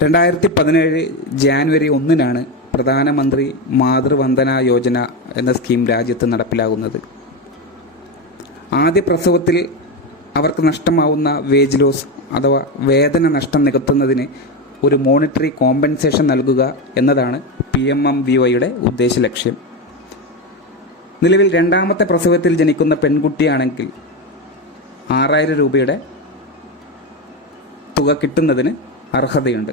2017 ജാനുവരി 1 പ്രധാനമന്ത്രി മാതൃവന്ദന യോജന എന്ന സ്കീം രാജ്യത്ത് നടപ്പിലാകുന്നത്. ആദ്യ പ്രസവത്തിൽ അവർക്ക് നഷ്ടമാവുന്ന വേജ് ലോസ് അഥവാ വേതന നഷ്ടം നികത്തുന്നതിന് ഒരു മോണിറ്ററി കോമ്പൻസേഷൻ നൽകുക എന്നതാണ് PMMVYയുടെ ഉദ്ദേശ ലക്ഷ്യം. നിലവിൽ രണ്ടാമത്തെ പ്രസവത്തിൽ ജനിക്കുന്ന പെൺകുട്ടിയാണെങ്കിൽ 6000 രൂപയുടെ തുക കിട്ടുന്നതിന് അർഹതയുണ്ട്.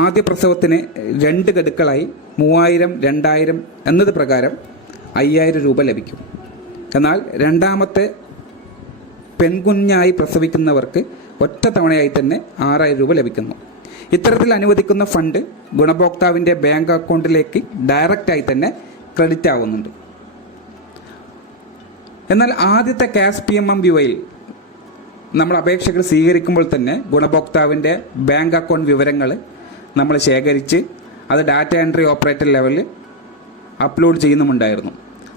ആദ്യ പ്രസവത്തിന് 2 ഗഡുക്കളായി 3000, 2000 എന്നത് പ്രകാരം 5000 രൂപ ലഭിക്കും. എന്നാൽ രണ്ടാമത്തെ പെൺകുഞ്ഞായി പ്രസവിക്കുന്നവർക്ക് ഒറ്റ തവണയായി തന്നെ 6000 രൂപ ലഭിക്കുന്നു. ഇത്തരത്തിൽ അനുവദിക്കുന്ന ഫണ്ട് ഗുണഭോക്താവിൻ്റെ ബാങ്ക് അക്കൗണ്ടിലേക്ക് ഡയറക്റ്റായി തന്നെ ക്രെഡിറ്റ് ആവുന്നുണ്ട്. എന്നാൽ ആദ്യത്തെ ക്യാഷ് PMMVYയിൽ നമ്മൾ അപേക്ഷകൾ സ്വീകരിക്കുമ്പോൾ തന്നെ ഗുണഭോക്താവിൻ്റെ ബാങ്ക് അക്കൗണ്ട് വിവരങ്ങൾ നമ്മൾ ശേഖരിച്ച് അത് ഡാറ്റ എൻട്രി ഓപ്പറേറ്റർ ലെവലിൽ അപ്ലോഡ് ചെയ്യുന്നുമുണ്ടായിരുന്നു.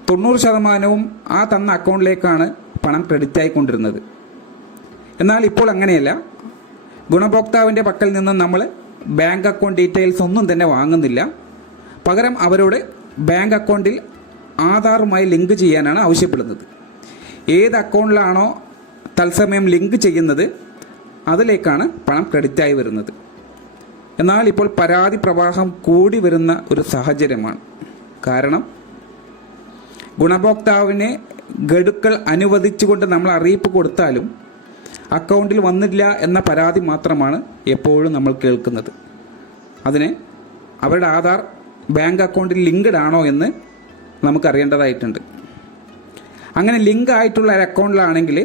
90% ആ തന്ന അക്കൗണ്ടിലേക്കാണ് പണം ക്രെഡിറ്റ് ആയിക്കൊണ്ടിരുന്നത്. എന്നാൽ ഇപ്പോൾ അങ്ങനെയല്ല. ഗുണഭോക്താവിൻ്റെ പക്കൽ നിന്നും നമ്മൾ ബാങ്ക് അക്കൗണ്ട് ഡീറ്റെയിൽസ് ഒന്നും തന്നെ വാങ്ങുന്നില്ല. പകരം അവരോട് ബാങ്ക് അക്കൗണ്ടിൽ ആധാറുമായി ലിങ്ക് ചെയ്യാനാണ് ആവശ്യപ്പെടുന്നത്. ഏത് അക്കൗണ്ടിലാണോ തത്സമയം ലിങ്ക് ചെയ്യുന്നത് അതിലേക്കാണ് പണം ക്രെഡിറ്റായി വരുന്നത്. എന്നാൽ ഇപ്പോൾ പരാതി പ്രവാഹം കൂടി വരുന്ന ഒരു സാഹചര്യമാണ്. കാരണം ഗുണഭോക്താവിനെ ഗഡുക്കൾ അനുവദിച്ചുകൊണ്ട് നമ്മൾ അറിയിപ്പ് കൊടുത്താലും അക്കൗണ്ടിൽ വന്നില്ല എന്ന പരാതി മാത്രമാണ് എപ്പോഴും നമ്മൾ കേൾക്കുന്നത്. അതിന് അവരുടെ ആധാർ ബാങ്ക് അക്കൗണ്ടിൽ ലിങ്ക്ഡ് ആണോ എന്ന് നമുക്കറിയേണ്ടതായിട്ടുണ്ട്. അങ്ങനെ ലിങ്ക് ആയിട്ടുള്ള ഒരു അക്കൗണ്ടിലാണെങ്കിൽ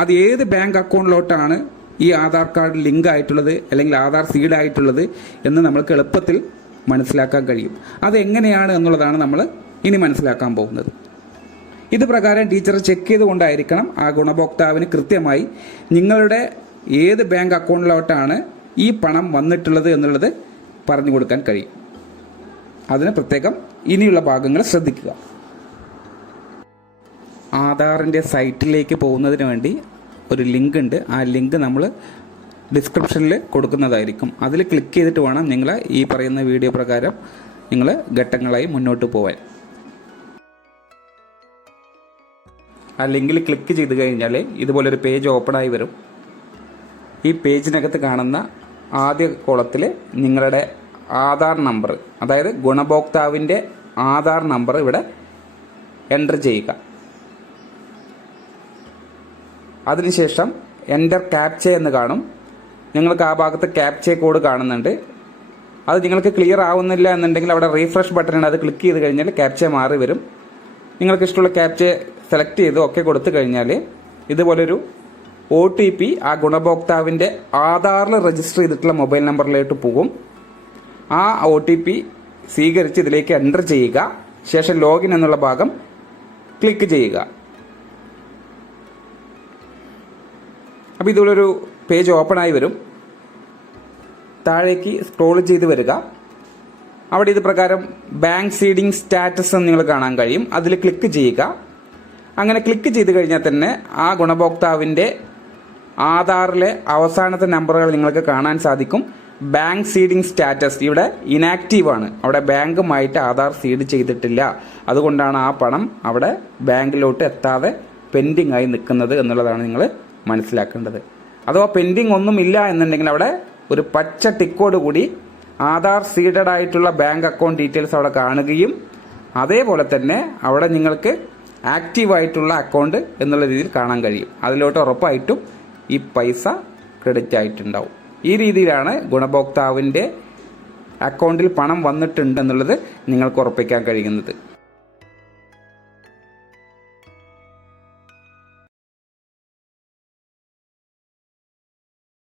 അത് ഏത് ബാങ്ക് അക്കൗണ്ടിലോട്ടാണ് ഈ ആധാർ കാർഡ് ലിങ്ക് ആയിട്ടുള്ളത് അല്ലെങ്കിൽ ആധാർ സീഡ് ആയിട്ടുള്ളത് എന്ന് നമ്മൾക്ക് എളുപ്പത്തിൽ മനസ്സിലാക്കാൻ കഴിയും. അതെങ്ങനെയാണ് എന്നുള്ളതാണ് നമ്മൾ ഇനി മനസ്സിലാക്കാൻ പോകുന്നത്. ഇത് പ്രകാരം ടീച്ചർ ചെക്ക് ചെയ്തുകൊണ്ടായിരിക്കണം ആ ഗുണഭോക്താവിന് കൃത്യമായി നിങ്ങളുടെ ഏത് ബാങ്ക് അക്കൗണ്ടിലോട്ടാണ് ഈ പണം വന്നിട്ടുള്ളത് എന്നുള്ളത് പറഞ്ഞു കൊടുക്കാൻ കഴിയും. അതിന് പ്രത്യേകം ഇനിയുള്ള ഭാഗങ്ങൾ ശ്രദ്ധിക്കുക. ആധാറിൻ്റെ സൈറ്റിലേക്ക് പോകുന്നതിന് വേണ്ടി ഒരു ലിങ്ക് ഉണ്ട്. ആ ലിങ്ക് നമ്മൾ ഡിസ്ക്രിപ്ഷനിൽ കൊടുക്കുന്നതായിരിക്കും. അതിൽ ക്ലിക്ക് ചെയ്തിട്ട് വേണം നിങ്ങൾ ഈ പറയുന്ന വീഡിയോ പ്രകാരം നിങ്ങൾ ഘട്ടങ്ങളായി മുന്നോട്ട് പോകാൻ. ആ ലിങ്കിൽ ക്ലിക്ക് ചെയ്ത് കഴിഞ്ഞാൽ ഇതുപോലൊരു പേജ് ഓപ്പണായി വരും. ഈ പേജിനകത്ത് കാണുന്ന ആദ്യ കോളത്തിൽ നിങ്ങളുടെ ആധാർ നമ്പർ, അതായത് ഗുണഭോക്താവിൻ്റെ ആധാർ നമ്പർ ഇവിടെ എൻ്റർ ചെയ്യുക. അതിനുശേഷം എൻ്റർ ക്യാപ്ച എന്ന് കാണും. നിങ്ങൾക്ക് ആ ഭാഗത്ത് ക്യാപ്ച കോഡ് കാണുന്നുണ്ട്. അത് നിങ്ങൾക്ക് ക്ലിയർ ആവുന്നില്ല എന്നുണ്ടെങ്കിൽ അവിടെ റീഫ്രഷ് ബട്ടൺ ഉണ്ട്. അത് ക്ലിക്ക് ചെയ്ത് കഴിഞ്ഞാൽ ക്യാപ്ച മാറി വരും. നിങ്ങൾക്ക് ഇഷ്ടമുള്ള ക്യാപ്ച സെലക്ട് ചെയ്ത് ഓക്കെ കൊടുത്തു കഴിഞ്ഞാൽ ഇതുപോലൊരു OTP ആ ഗുണഭോക്താവിൻ്റെ ആധാറിൽ രജിസ്റ്റർ ചെയ്തിട്ടുള്ള മൊബൈൽ നമ്പറിലേക്ക് പോകും. ആ OTP സ്വീകരിച്ച് ഇതിലേക്ക് എൻ്റർ ചെയ്യുക. ശേഷം ലോഗിൻ എന്നുള്ള ഭാഗം ക്ലിക്ക് ചെയ്യുക. അപ്പോൾ ഇതുപോലൊരു പേജ് ഓപ്പണായി വരും. താഴേക്ക് സ്ക്രോൾ ചെയ്ത് വരിക. അവിടെ ഇത് പ്രകാരം ബാങ്ക് സീഡിംഗ് സ്റ്റാറ്റസ് എന്ന് നിങ്ങൾ കാണാൻ കഴിയും. അതിൽ ക്ലിക്ക് ചെയ്യുക. അങ്ങനെ ക്ലിക്ക് ചെയ്ത് കഴിഞ്ഞാൽ തന്നെ ആ ഗുണഭോക്താവിൻ്റെ ആധാറിലെ അവസാനത്തെ നമ്പറുകൾ നിങ്ങൾക്ക് കാണാൻ സാധിക്കും. ബാങ്ക് സീഡിംഗ് സ്റ്റാറ്റസ് ഇവിടെ ഇനാക്റ്റീവ് ആണ്. അവിടെ ബാങ്കുമായിട്ട് ആധാർ സീഡ് ചെയ്തിട്ടില്ല. അതുകൊണ്ടാണ് ആ പണം അവിടെ ബാങ്കിലോട്ട് എത്താതെ പെൻഡിങ് ആയി നിൽക്കുന്നത് എന്നുള്ളതാണ് നിങ്ങൾ മനസ്സിലാക്കേണ്ടത്. അഥവാ പെൻഡിങ് ഒന്നുമില്ല എന്നുണ്ടെങ്കിൽ അവിടെ ഒരു പച്ച ടിക്കോട് കൂടി ആധാർ സീഡഡ് ആയിട്ടുള്ള ബാങ്ക് അക്കൗണ്ട് ഡീറ്റെയിൽസ് അവിടെ കാണുകയും അതേപോലെ തന്നെ അവിടെ നിങ്ങൾക്ക് ആക്റ്റീവ് ആയിട്ടുള്ള അക്കൗണ്ട് എന്നുള്ള രീതിയിൽ കാണാൻ കഴിയും. അതിലോട്ട് ഉറപ്പായിട്ടും ഈ പൈസ ക്രെഡിറ്റ് ആയിട്ടുണ്ടാവും. ഈ രീതിയിലാണ് ഗുണഭോക്താവിൻ്റെ അക്കൗണ്ടിൽ പണം വന്നിട്ടുണ്ട് എന്നുള്ളത് നിങ്ങൾക്ക് ഉറപ്പിക്കാൻ കഴിയുന്നത്.